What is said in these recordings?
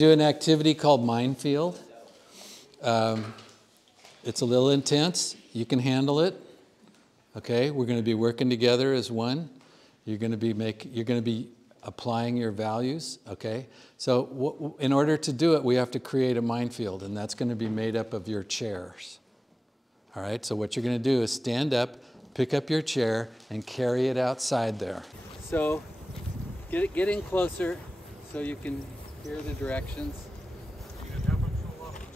Do an activity called Minefield. It's a little intense. You can handle it. Okay, we're going to be working together as one. You're going to be applying your values. Okay, so in order to do it, we have to create a minefield, and that's going to be made up of your chairs. All right, so what you're going to do is stand up, pick up your chair, and carry it outside there. So get in closer so you can hear the directions.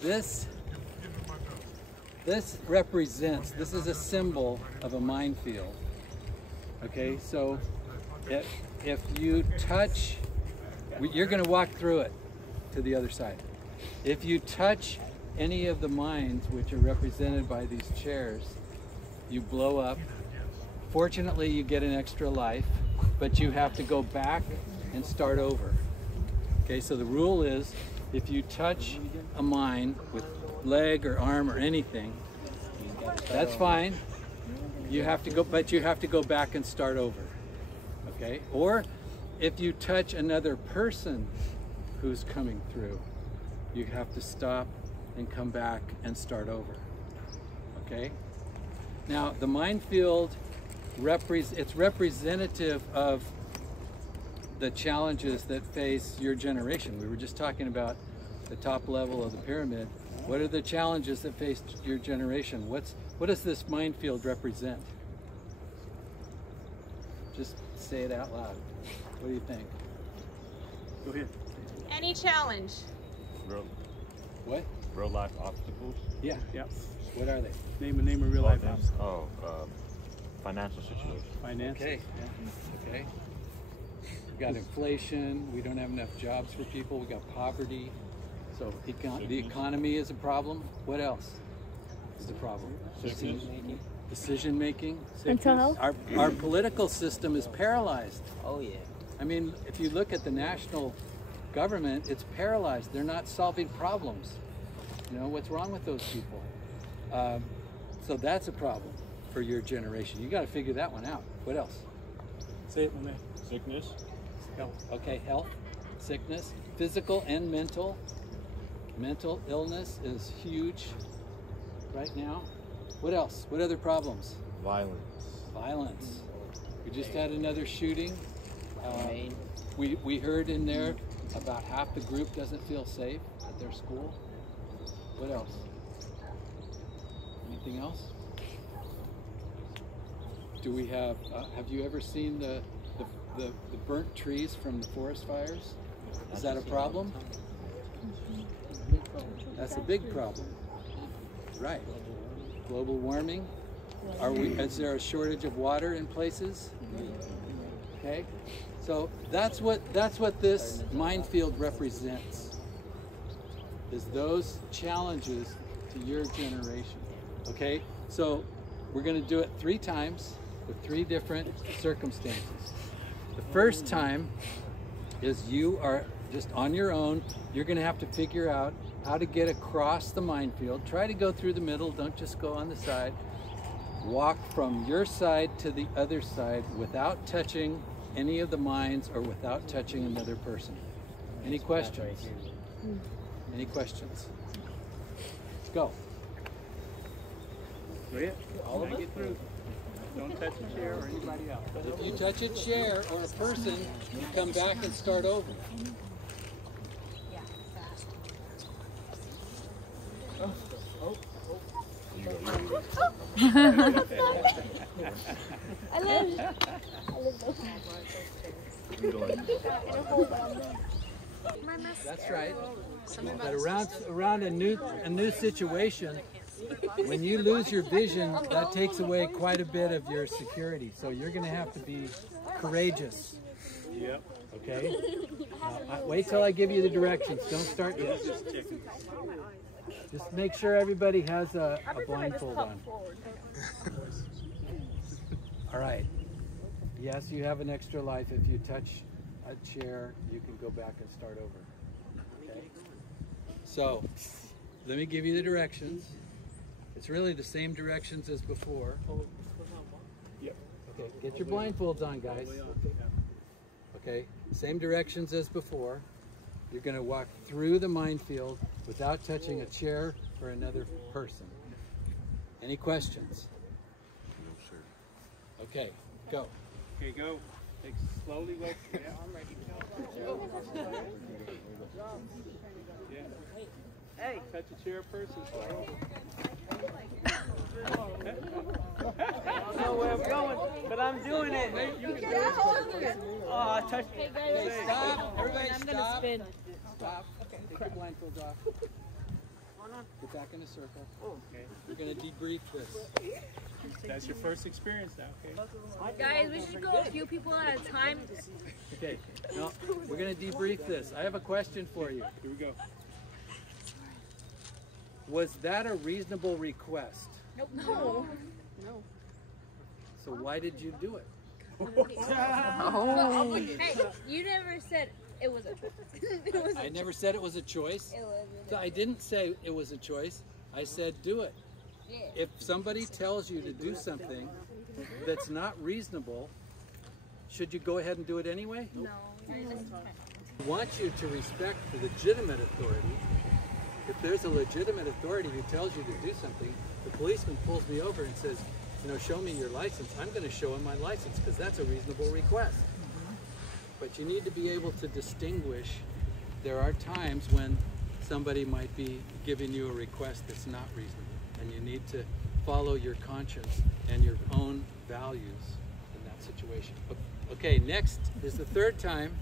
This represents, this is a symbol of a minefield. Okay, so if you touch, you're going to walk through it to the other side. If you touch any of the mines which are represented by these chairs, you blow up. Fortunately, you get an extra life, but you have to go back and start over. Okay, so the rule is, if you touch a mine with leg or arm or anything, that's fine. You have to go, but you have to go back and start over. Okay, or if you touch another person who's coming through, you have to stop and come back and start over. Okay. Now the minefield it's representative of the challenges that face your generation. We were just talking about the top level of the pyramid. What are the challenges that face your generation? What does this minefield represent? Just say it out loud. What do you think? Go ahead. Any challenge. What? Real life obstacles? Yeah. Yep. What are they? Name a real life obstacle. Financial situation. Finance. Okay. Yeah. Okay. We got inflation. We don't have enough jobs for people. We got poverty. So the economy is a problem. What else is the problem? Decision making. Mental health. Our political system is paralyzed. Oh yeah. I mean, if you look at the national government, it's paralyzed. They're not solving problems. You know, what's wrong with those people? So that's a problem for your generation. You got to figure that one out. What else? Say it, my man. Sickness. Health. Okay, health, sickness, physical and mental. Mental illness is huge right now. What else? What other problems? Violence. Violence. We just had another shooting. We heard in there about half the group doesn't feel safe at their school. What else? Anything else? Do we have you ever seen the burnt trees from the forest fires? Is that a problem? That's a big problem. Right. Global warming. Is there a shortage of water in places? Okay. So that's what this minefield represents. Is those challenges to your generation. Okay? So we're going to do it 3 times with 3 different circumstances. The first time is you are just on your own. You're going to have to figure out how to get across the minefield. Try to go through the middle. Don't just go on the side. Walk from your side to the other side without touching any of the mines or without touching another person. Any questions? Any questions? Let's go. Go ahead. All of it. Don't touch a chair or anybody else. If you touch a chair or a person, you come back and start over. I live That's right. But around a new situation, when you lose your vision, that takes away quite a bit of your security. So you're going to have to be courageous. Yep. Okay? Wait till I give you the directions. Don't start yet. Just make sure everybody has a blindfold on. All right. Yes, you have an extra life. If you touch a chair, you can go back and start over. Okay? So, let me give you the directions. It's really the same directions as before. Yep. Okay, get your blindfolds on, guys. Okay, same directions as before. You're going to walk through the minefield without touching a chair or another person. Any questions? No, sir. Okay, go. Okay, go. Take slowly go. Yeah, I'm ready. Yeah. Hey. Touch a chair person. I don't know where I'm going, but I'm doing it. Oh, I touched it. Okay, stop. Everybody I'm stop. gonna spin. Stop. Take your blindfolds off. Get back in a circle. Okay. We're going to debrief this. That's your first experience now, okay? Guys, we should go a few people at a time. Okay, now we're going to debrief this. I have a question for you. Here we go. Was that a reasonable request? Nope. No. So why did you do it? Hey, you never said it was a choice. I never said it was a choice. It was. So I didn't say it was a choice. I said do it. Yeah. If somebody tells you to do something that's not reasonable, should you go ahead and do it anyway? No. I want you to respect the legitimate authority. If there's a legitimate authority who tells you to do something, the policeman pulls me over and says, you know, show me your license. I'm going to show him my license because that's a reasonable request. But you need to be able to distinguish. There are times when somebody might be giving you a request that's not reasonable, and you need to follow your conscience and your own values in that situation. Okay, next is the third time.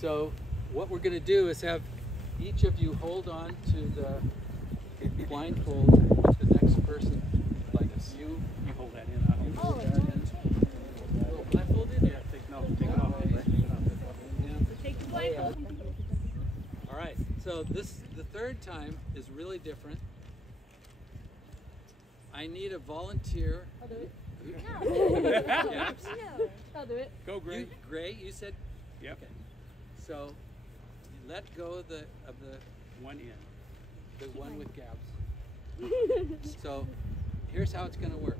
So what we're going to do is have each of you hold on to the blindfold with the next person. Like you hold that in. I'll hold hold that in. Little blindfold in? Yeah, take it off. Take it off. Take the blindfold. All right, so the third time is really different. I need a volunteer. I'll do it. Gaps? I'll do it. Go, Gray. Gray, you said? Yep. Okay. So you let go of the One in. one with gaps. So here's how it's going to work.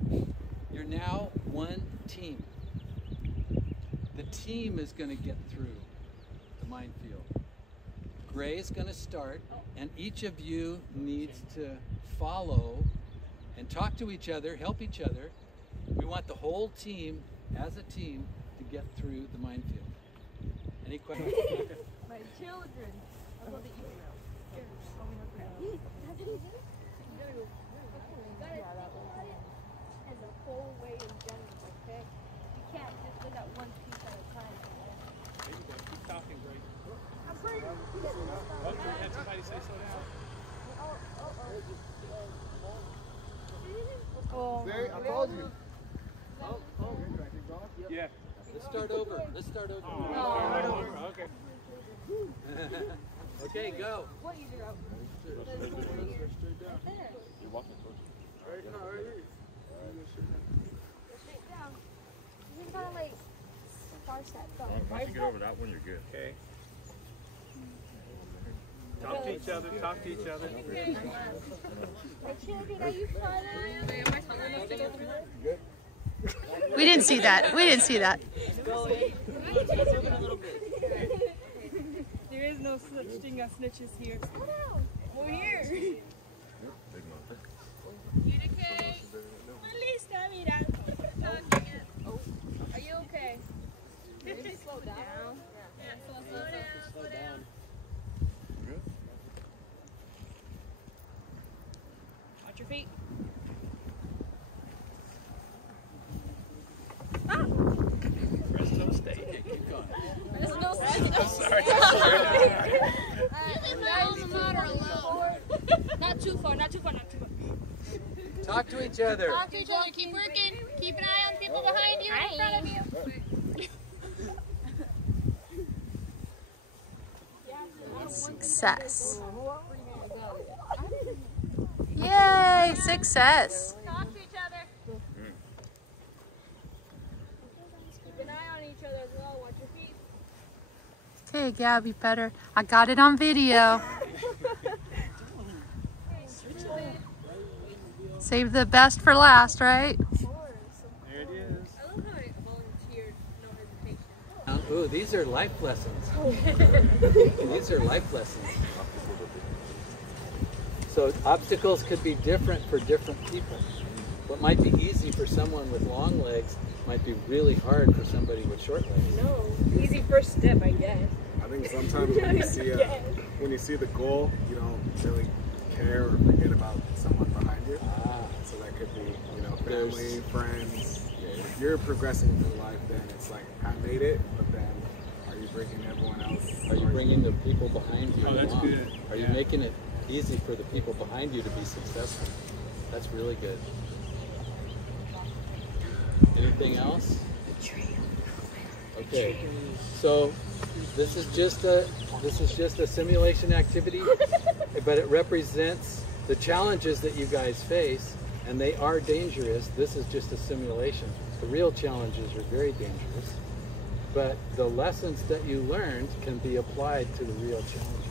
You're now one team. The team is going to get through the minefield. Gray is going to start, and each of you needs to follow and talk to each other, help each other. We want the whole team, as a team, to get through the minefield. Any questions? My children. I'll go to you. And the whole way in general, okay? You can't just look at one piece at a time. There you go. Keep talking, Gray. I'm pretty. Oh, had somebody say slow down. Oh, Barry, I called you. Yeah. Let's start over. Let's start over. Okay. Okay, go. what you do? You're walking towards Right here. Straight down. You can kind of like far step. Go. Once you get over that one, you're good. Okay. Talk to each other. Talk to each other. My children, are you funny? We didn't see that. We didn't see that. There is no such thing as snitches here. We're here. Big mouth. Are you okay? Slow down. Slow down. Good. Watch your feet. Rest don't stay. Okay, keep going. There's no Sorry. Leave my alma mater alone. Not too far, not too far, not too far. Talk to each other. Talk to each other, keep working. Keep an eye on people behind you and in front of you. Success. Yay, success. Talk to each other. Keep an eye on each other as well. Watch your feet. Okay, Gabby, better. I got it on video. Save the best for last, right? There it is. I love how I volunteered, no hesitation. Ooh, these are life lessons. These are life lessons. So obstacles could be different for different people. What might be easy for someone with long legs might be really hard for somebody with short legs. No, easy first step, I guess. I think sometimes when you see the goal, you don't really care or forget about someone behind you. So that could be, you know, family, friends. If you're progressing through life, then it's like, I made it, but then are you bringing everyone else? Are you bringing the people behind you that's along? good. Are you making it easy for the people behind you to be successful? That's really good. Anything else? Okay, so this is just a simulation activity, but it represents the challenges that you guys face, and they are dangerous. This is just a simulation. The real challenges are very dangerous, but the lessons that you learned can be applied to the real challenges.